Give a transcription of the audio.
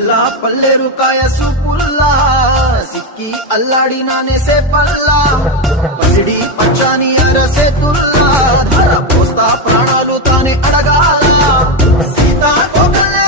పిల్ల పల్లెరు కాయ సూపుల్లా సిక్కి అల్లాడినానే సేపల్లా పసిడి పచ్చాని అరసేతుల్లా ధర పోస్తా ప్రాణాలు తానే అడగాల సీతా కోకల్ల